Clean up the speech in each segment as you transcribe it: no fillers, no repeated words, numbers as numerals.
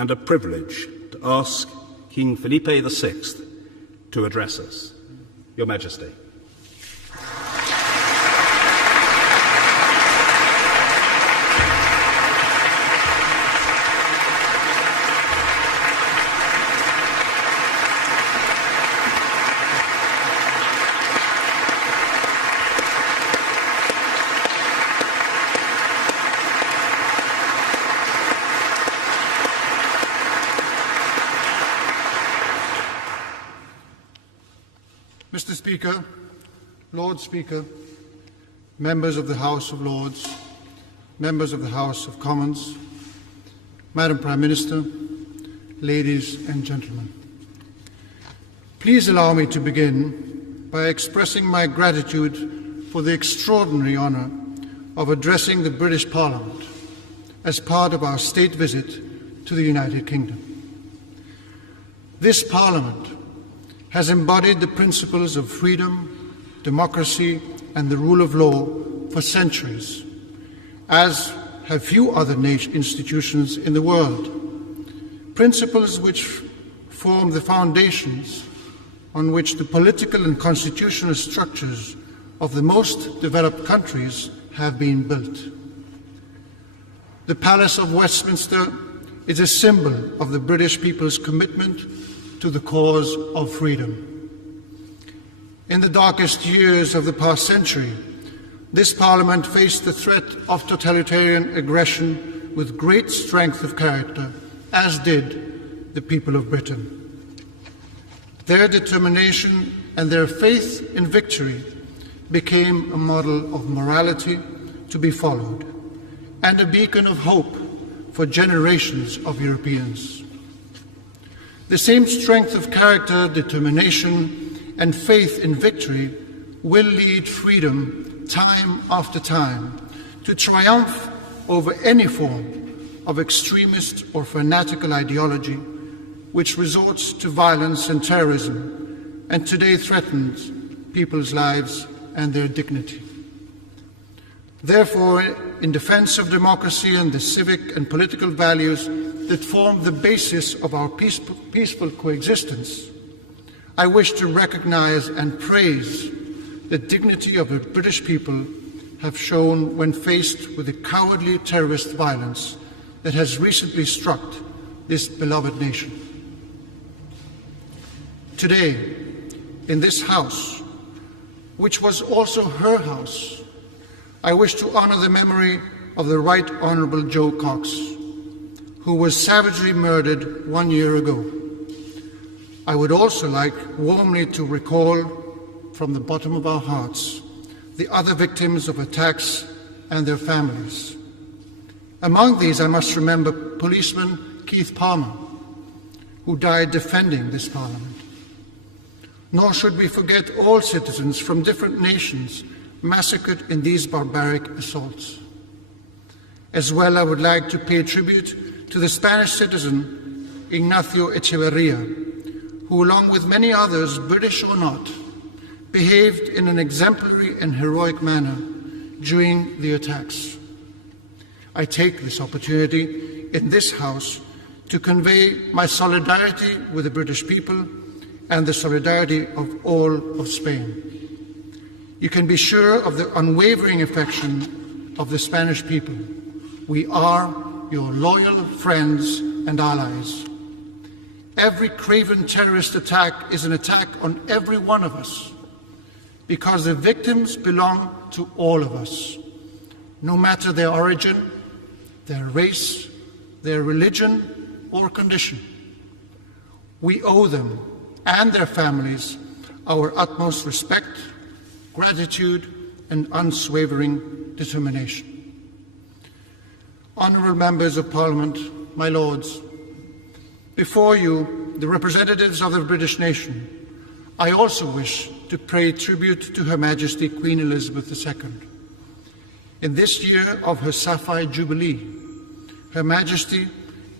and a privilege to ask King Felipe VI to address us. Your Majesty. Mr. Speaker, Lord Speaker, members of the House of Lords, members of the House of Commons, Madam Prime Minister, ladies and gentlemen. Please allow me to begin by expressing my gratitude for the extraordinary honour of addressing the British Parliament as part of our state visit to the United Kingdom. This Parliament has embodied the principles of freedom, democracy, and the rule of law for centuries, as have few other institutions in the world. Principles which form the foundations on which the political and constitutional structures of the most developed countries have been built. The Palace of Westminster is a symbol of the British people's commitment to the cause of freedom. In the darkest years of the past century, this Parliament faced the threat of totalitarian aggression with great strength of character, as did the people of Britain. Their determination and their faith in victory became a model of morality to be followed and a beacon of hope for generations of Europeans. The same strength of character, determination, and faith in victory will lead freedom time after time to triumph over any form of extremist or fanatical ideology which resorts to violence and terrorism and today threatens people's lives and their dignity. Therefore, in defense of democracy and the civic and political values that form the basis of our peaceful coexistence, I wish to recognize and praise the dignity of the British people have shown when faced with the cowardly terrorist violence that has recently struck this beloved nation. Today, in this House, which was also her house, I wish to honour the memory of the Right Honourable Joe Cox, who was savagely murdered 1 year ago. I would also like warmly to recall from the bottom of our hearts the other victims of attacks and their families. Among these, I must remember policeman Keith Palmer, who died defending this Parliament. Nor should we forget all citizens from different nations massacred in these barbaric assaults. As well, I would like to pay tribute to the Spanish citizen Ignacio Echeverria, who, along with many others, British or not, behaved in an exemplary and heroic manner during the attacks. I take this opportunity in this House to convey my solidarity with the British people and the solidarity of all of Spain. You can be sure of the unwavering affection of the Spanish people. We are your loyal friends and allies. Every craven terrorist attack is an attack on every one of us, because the victims belong to all of us, no matter their origin, their race, their religion, or condition. We owe them and their families our utmost respect, gratitude, and unswavering determination. Honourable members of Parliament, my lords, before you, the representatives of the British nation, I also wish to pay tribute to Her Majesty Queen Elizabeth II. In this year of her Sapphire Jubilee, Her Majesty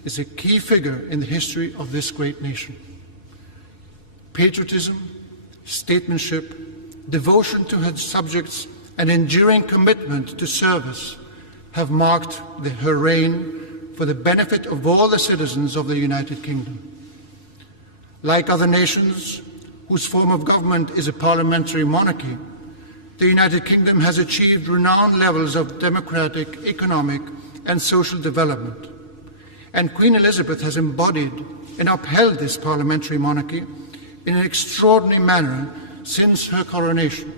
is a key figure in the history of this great nation. Patriotism, statesmanship, devotion to her subjects, and enduring commitment to service have marked her reign for the benefit of all the citizens of the United Kingdom. Like other nations whose form of government is a parliamentary monarchy, the United Kingdom has achieved renowned levels of democratic, economic, and social development. And Queen Elizabeth has embodied and upheld this parliamentary monarchy in an extraordinary manner since her coronation.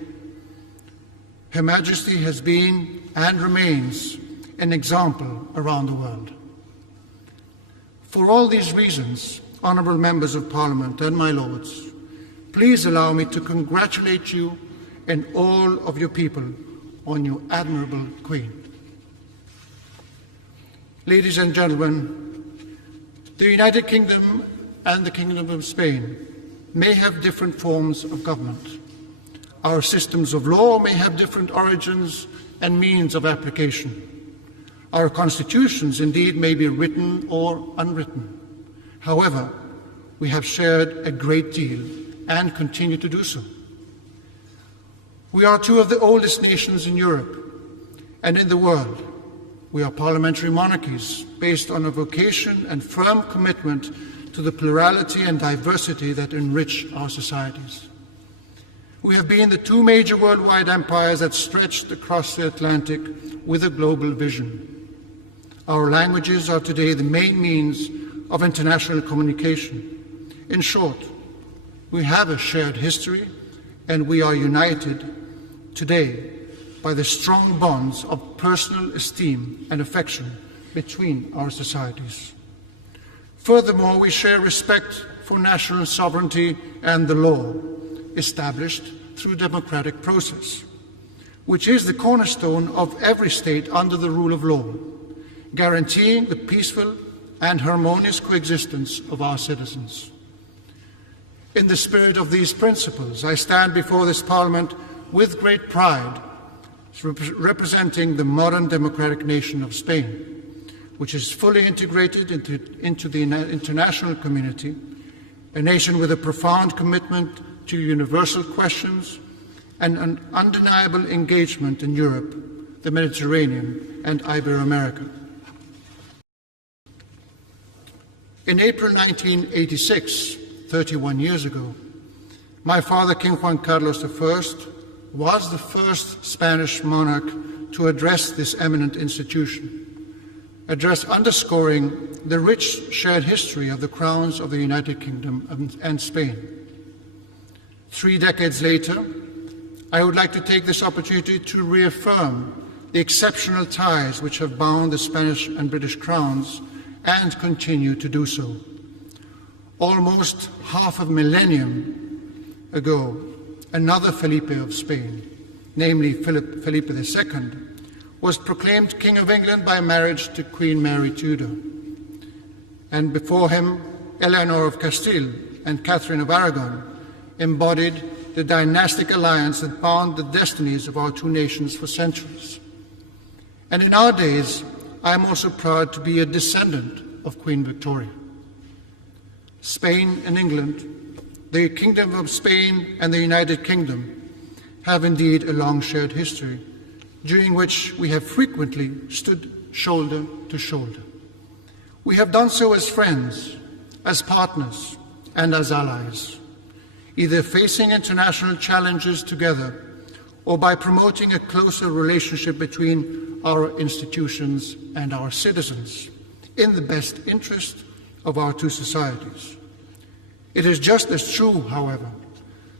Her Majesty has been and remains an example around the world. For all these reasons, honourable members of Parliament and my lords, please allow me to congratulate you and all of your people on your admirable Queen. Ladies and gentlemen, the United Kingdom and the Kingdom of Spain may have different forms of government. Our systems of law may have different origins and means of application. Our constitutions, indeed, may be written or unwritten. However, we have shared a great deal and continue to do so. We are two of the oldest nations in Europe and in the world. We are parliamentary monarchies based on a vocation and firm commitment to the plurality and diversity that enrich our societies. We have been the two major worldwide empires that stretched across the Atlantic with a global vision. Our languages are today the main means of international communication. In short, we have a shared history, and we are united today by the strong bonds of personal esteem and affection between our societies. Furthermore, we share respect for national sovereignty and the law, established through democratic process, which is the cornerstone of every state under the rule of law, guaranteeing the peaceful and harmonious coexistence of our citizens. In the spirit of these principles, I stand before this Parliament with great pride, representing the modern democratic nation of Spain, which is fully integrated into the international community, a nation with a profound commitment to universal questions and an undeniable engagement in Europe, the Mediterranean, and Ibero-America. In April 1986, 31 years ago, my father, King Juan Carlos I, was the first Spanish monarch to address this eminent institution, address underscoring the rich shared history of the crowns of the United Kingdom and Spain. 3 decades later, I would like to take this opportunity to reaffirm the exceptional ties which have bound the Spanish and British crowns and continue to do so. Almost half a millennium ago, another Felipe of Spain, namely Felipe II, was proclaimed King of England by marriage to Queen Mary Tudor. And before him, Eleanor of Castile and Catherine of Aragon embodied the dynastic alliance that bound the destinies of our two nations for centuries. And in our days, I am also proud to be a descendant of Queen Victoria. Spain and England, the Kingdom of Spain and the United Kingdom, have indeed a long shared history, during which we have frequently stood shoulder to shoulder. We have done so as friends, as partners, and as allies, either facing international challenges together or by promoting a closer relationship between our institutions and our citizens in the best interest of our two societies. It is just as true, however,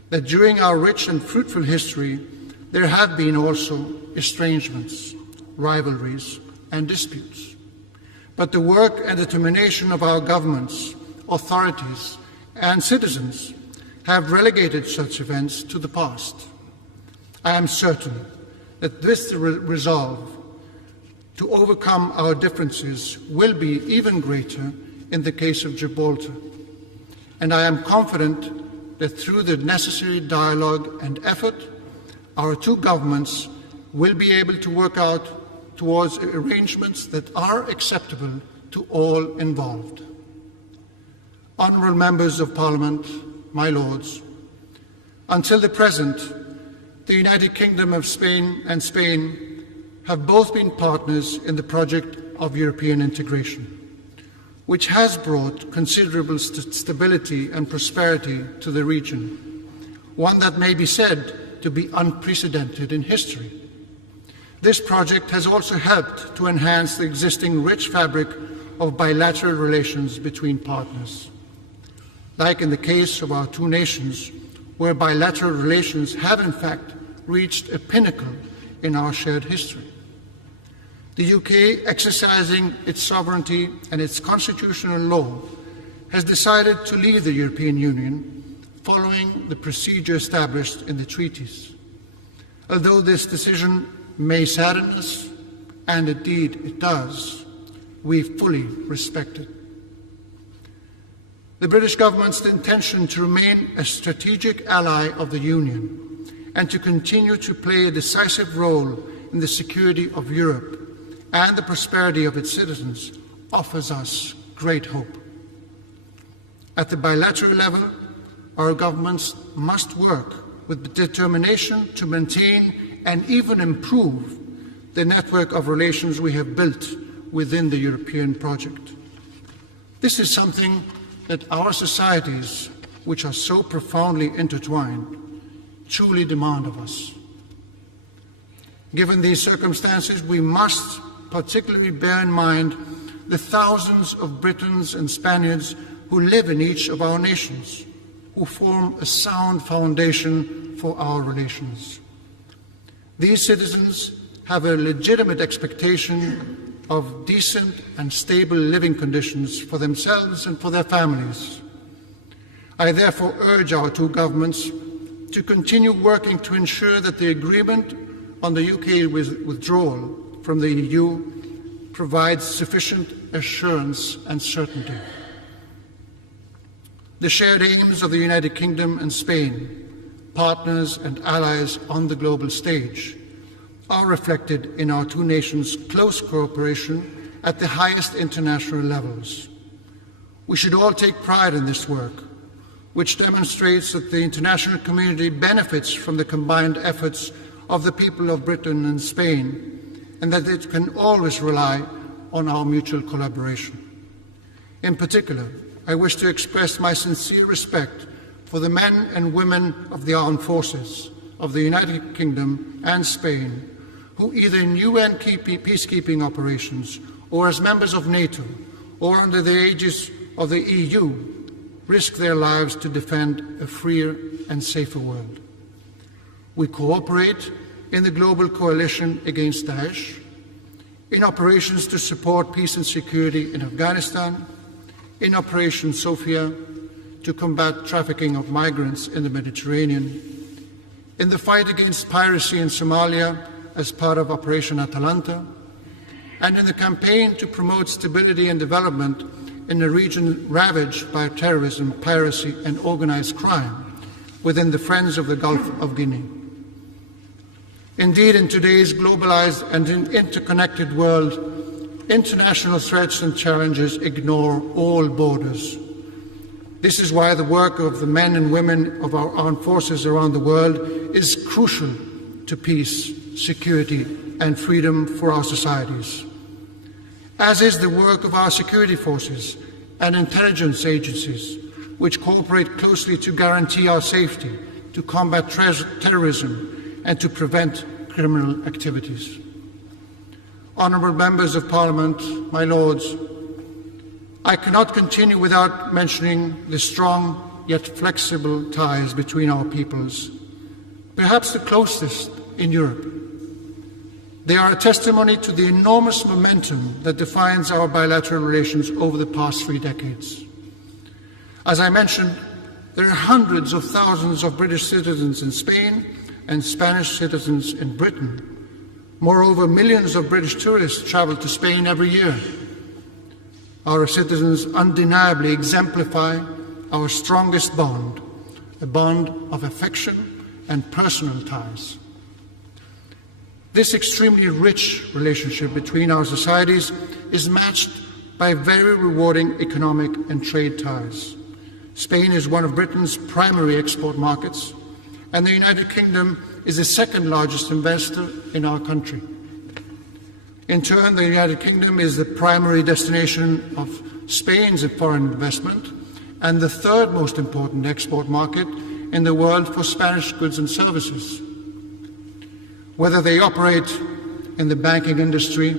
that during our rich and fruitful history, there have been also estrangements, rivalries, and disputes. But the work and determination of our governments, authorities, and citizens have relegated such events to the past. I am certain that this resolve to overcome our differences will be even greater in the case of Gibraltar. And I am confident that through the necessary dialogue and effort, our two governments will be able to work out towards arrangements that are acceptable to all involved. Honourable members of Parliament, my lords, until the present, the United Kingdom of Spain and Spain have both been partners in the project of European integration. which has brought considerable stability and prosperity to the region, one that may be said to be unprecedented in history. This project has also helped to enhance the existing rich fabric of bilateral relations between partners. Like in the case of our two nations, where bilateral relations have in fact reached a pinnacle in our shared history. The UK, exercising its sovereignty and its constitutional law, has decided to leave the European Union following the procedure established in the treaties. Although this decision may sadden us, and indeed it does, we fully respect it. The British government's intention to remain a strategic ally of the Union and to continue to play a decisive role in the security of Europe and the prosperity of its citizens offers us great hope. At the bilateral level, our governments must work with determination to maintain and even improve the network of relations we have built within the European project. This is something that our societies, which are so profoundly intertwined, truly demand of us. Given these circumstances, we must particularly bear in mind the thousands of Britons and Spaniards who live in each of our nations, who form a sound foundation for our relations. These citizens have a legitimate expectation of decent and stable living conditions for themselves and for their families. I therefore urge our two governments to continue working to ensure that the agreement on the UK withdrawal from the EU provides sufficient assurance and certainty. The shared aims of the United Kingdom and Spain, partners and allies on the global stage, are reflected in our two nations' close cooperation at the highest international levels. We should all take pride in this work, which demonstrates that the international community benefits from the combined efforts of the people of Britain and Spain, and that it can always rely on our mutual collaboration. In particular, I wish to express my sincere respect for the men and women of the armed forces of the United Kingdom and Spain, who either in UN peacekeeping operations or as members of NATO or under the aegis of the EU risk their lives to defend a freer and safer world. We cooperate in the global coalition against Daesh, in operations to support peace and security in Afghanistan, in Operation Sophia to combat trafficking of migrants in the Mediterranean, in the fight against piracy in Somalia as part of Operation Atalanta, and in the campaign to promote stability and development in a region ravaged by terrorism, piracy, and organized crime within the Friends of the Gulf of Guinea. Indeed, in today's globalized and interconnected world, international threats and challenges ignore all borders. This is why the work of the men and women of our armed forces around the world is crucial to peace, security, and freedom for our societies, as is the work of our security forces and intelligence agencies, which cooperate closely to guarantee our safety, to combat terrorism, and to prevent criminal activities. Honourable members of Parliament, my Lords, I cannot continue without mentioning the strong yet flexible ties between our peoples, perhaps the closest in Europe. They are a testimony to the enormous momentum that defines our bilateral relations over the past 3 decades. As I mentioned, there are hundreds of thousands of British citizens in Spain and Spanish citizens in Britain. Moreover, millions of British tourists travel to Spain every year. Our citizens undeniably exemplify our strongest bond, a bond of affection and personal ties. This extremely rich relationship between our societies is matched by very rewarding economic and trade ties. Spain is one of Britain's primary export markets, and the United Kingdom is the second largest investor in our country. In turn, the United Kingdom is the primary destination of Spain's foreign investment, and the third most important export market in the world for Spanish goods and services. Whether they operate in the banking industry,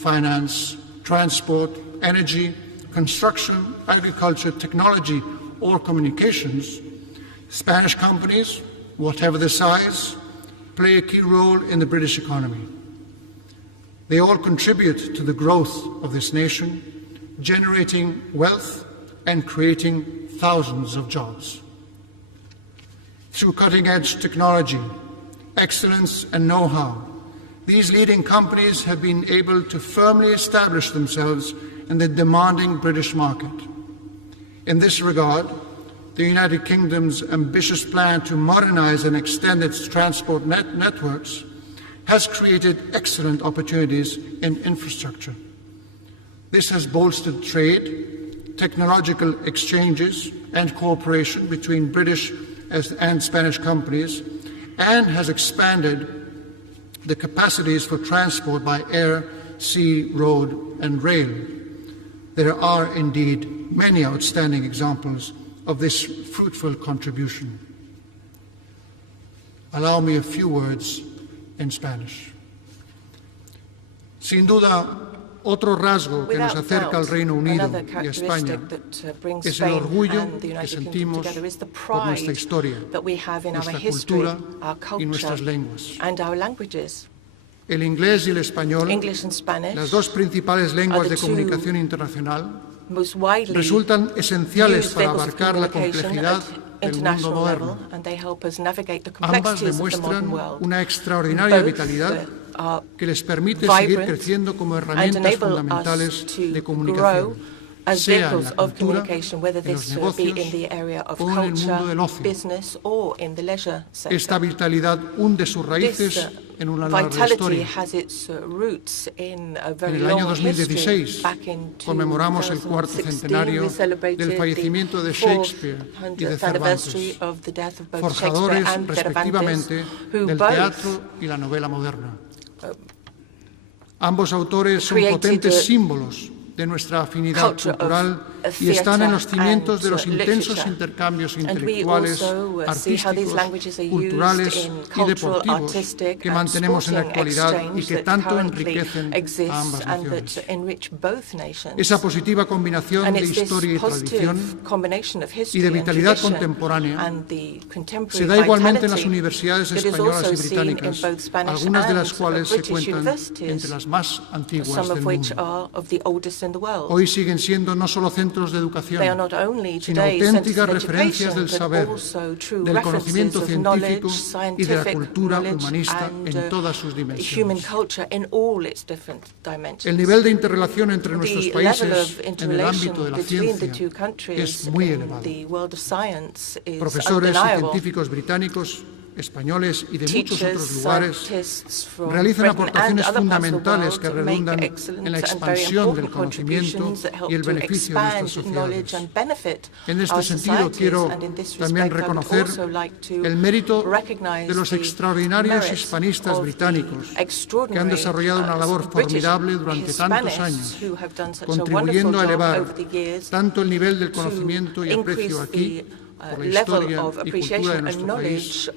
finance, transport, energy, construction, agriculture, technology, or communications, Spanish companies, whatever the size, play a key role in the British economy. They all contribute to the growth of this nation, generating wealth and creating thousands of jobs. Through cutting-edge technology, excellence and know-how, these leading companies have been able to firmly establish themselves in the demanding British market. In this regard, the United Kingdom's ambitious plan to modernize and extend its transport networks has created excellent opportunities in infrastructure. This has bolstered trade, technological exchanges, and cooperation between British and Spanish companies, and has expanded the capacities for transport by air, sea, road, and rail. There are indeed many outstanding examples of this fruitful contribution. Allow me a few words in Spanish. Sin duda, otro rasgo que nos acerca al Reino Unido y a España es el orgullo que sentimos por nuestra historia, nuestra cultura y nuestras lenguas. El inglés y el español, las dos principales lenguas de comunicación internacional, resultan esenciales para abarcar la complejidad del mundo moderno. Ambas demuestran una extraordinaria vitalidad que les permite seguir creciendo como herramientas fundamentales de comunicación, sea en la cultura, en los negocios o en el mundo del ocio. Esta vitalidad hunde sus raíces en una larga historia. En el año 2016 conmemoramos el cuarto centenario del fallecimiento de Shakespeare y de Cervantes, forjadores respectivamente del teatro y la novela moderna. Ambos autores son potentes símbolos de nuestra afinidad cultural y están en los cimientos de los intensos intercambios intelectuales, artísticos, culturales y deportivos que mantenemos en la actualidad y que tanto enriquecen a ambas naciones. Esa positiva combinación de historia y tradición y de vitalidad contemporánea se da igualmente en las universidades españolas y británicas, algunas de las cuales se cuentan entre las más antiguas del mundo. Hoy siguen siendo no solo centros de educación, sino auténticas referencias del saber, del conocimiento científico y de la cultura humanista en todas sus dimensiones. El nivel de interrelación entre nuestros países en el ámbito de la ciencia es muy elevado. Profesores y científicos británicos, españoles y de muchos otros lugares realizan aportaciones fundamentales que redundan en la expansión del conocimiento y el beneficio de nuestras sociedades. En este sentido, quiero también reconocer el mérito de los extraordinarios hispanistas británicos que han desarrollado una labor formidable durante tantos años, contribuyendo a elevar tanto el nivel del conocimiento y aprecio aquí por la historia y cultura de nuestro país,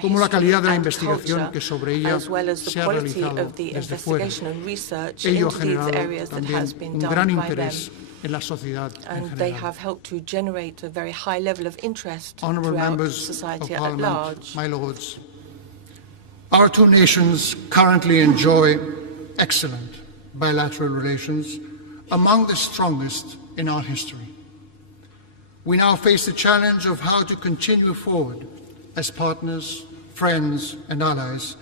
como la calidad de la investigación que sobre ella se ha realizado desde fuera. Ello ha generado también un gran interés en la sociedad en general. Honourable members of Parliament, my lords, our two nations currently enjoy excellent bilateral relations, among the strongest in our history. We now face the challenge of how to continue forward as partners, friends, and allies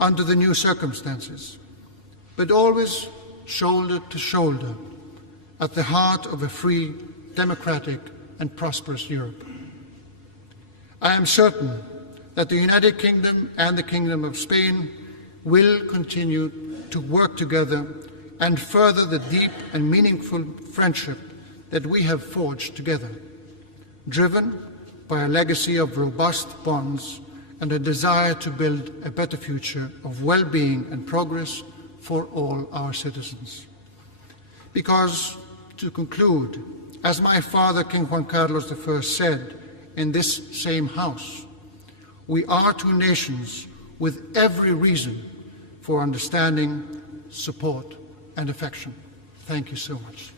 under the new circumstances, but always shoulder to shoulder at the heart of a free, democratic, and prosperous Europe. I am certain that the United Kingdom and the Kingdom of Spain will continue to work together and further the deep and meaningful friendship that we have forged together, driven by a legacy of robust bonds and a desire to build a better future of well-being and progress for all our citizens. Because to conclude, as my father, King Juan Carlos I, said in this same house, we are two nations with every reason for understanding, support, and affection. Thank you so much.